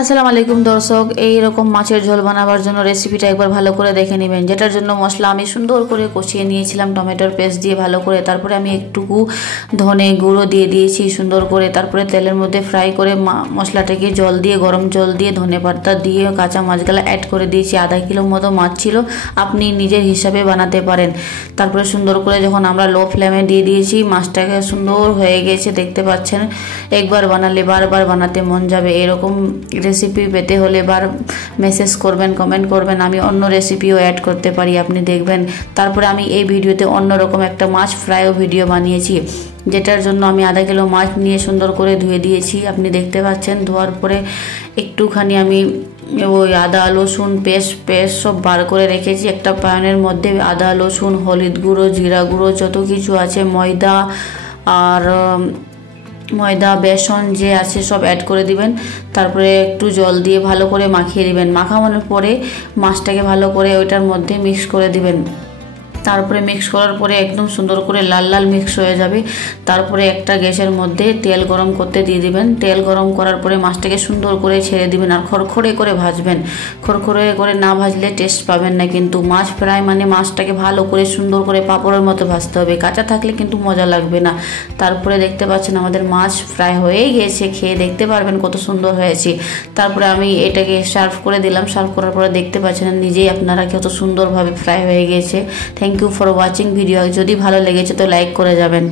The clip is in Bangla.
আসসালামু আলাইকুম দর্শক, এই রকম মাছের ঝোল বানাবার জন্য রেসিপিটা একবার ভালো করে দেখে নেবেন। যেটার জন্য মশলা আমি সুন্দর করে কষিয়ে নিয়েছিলাম টমেটোর পেস্ট দিয়ে ভালো করে। তারপরে আমি একটুকু ধনে গুঁড়ো দিয়ে দিয়েছি সুন্দর করে। তারপরে তেলের মধ্যে ফ্রাই করে মশলাটাকে জল দিয়ে, গরম জল দিয়ে, ধনে পাতা দিয়ে কাঁচা মাছগুলো অ্যাড করে দিয়েছি। আধা কিলো মতো মাছ ছিল, আপনি নিজের হিসাবে বানাতে পারেন। তারপরে সুন্দর করে যখন আমরা লো ফ্লেমে দিয়ে দিয়েছি, মাছটাকে সুন্দর হয়ে গেছে দেখতে পাচ্ছেন। একবার বানালে বারবার বানাতে মন যাবে। এরকম রেসিপি পেতে হলে মেসেজ করবেন, কমেন্ট করবেন, আমি অন্য রেসিপিও অ্যাড করতে পারি, আপনি দেখবেন। তারপরে আমি এই ভিডিওতে অন্যরকম একটা মাছ ফ্রাইও ভিডিও বানিয়েছি, যেটার জন্য আমি আধা কিলো মাছ নিয়ে সুন্দর করে ধুয়ে দিয়েছি, আপনি দেখতে পাচ্ছেন। ধোয়ার পরে একটুখানি আমি ওই আদা রসুন পেস্ট সব বার করে রেখেছি একটা প্যানের মধ্যে। আদা রসুন, হলুদ গুঁড়ো, জিরা গুঁড়ো, যত কিছু আছে, ময়দা বেসন যে আছে সব অ্যাড করে দিবেন। তারপরে একটু জল দিয়ে ভালো করে মাখিয়ে দিবেন। মাখানোর পরে মাছটাকে ভালো করে ওইটার মধ্যে মিক্স করে দিবেন। তারপরে মিক্স করার পরে একদম সুন্দর করে লাল লাল মিক্স হয়ে যাবে। তারপরে একটা গ্যাসের মধ্যে তেল গরম করতে দিয়ে দিবেন। তেল গরম করার পরে মাছটাকে সুন্দর করে ছেড়ে দিবেন আর খড়খড়ে করে ভাজবেন। খড়খড়ে করে না ভাজলে টেস্ট পাবেন না। কিন্তু মাছ ফ্রাই মানে মাছটাকে ভালো করে সুন্দর করে পাঁপড়ের মতো ভাজতে হবে, কাঁচা থাকলে কিন্তু মজা লাগবে না। তারপরে দেখতে পাচ্ছেন আমাদের মাছ ফ্রাই হয়েই গিয়েছে, খেয়ে দেখতে পারবেন কত সুন্দর হয়েছে। তারপরে আমি এটাকে সার্ভ করে দিলাম। সার্ভ করার পরে দেখতে পাচ্ছেন নিজেই আপনারা কত সুন্দরভাবে ফ্রাই হয়ে গিয়েছে। Thank you for watching video. যদি ভালো লেগেছে তো লাইক করে যাবেন।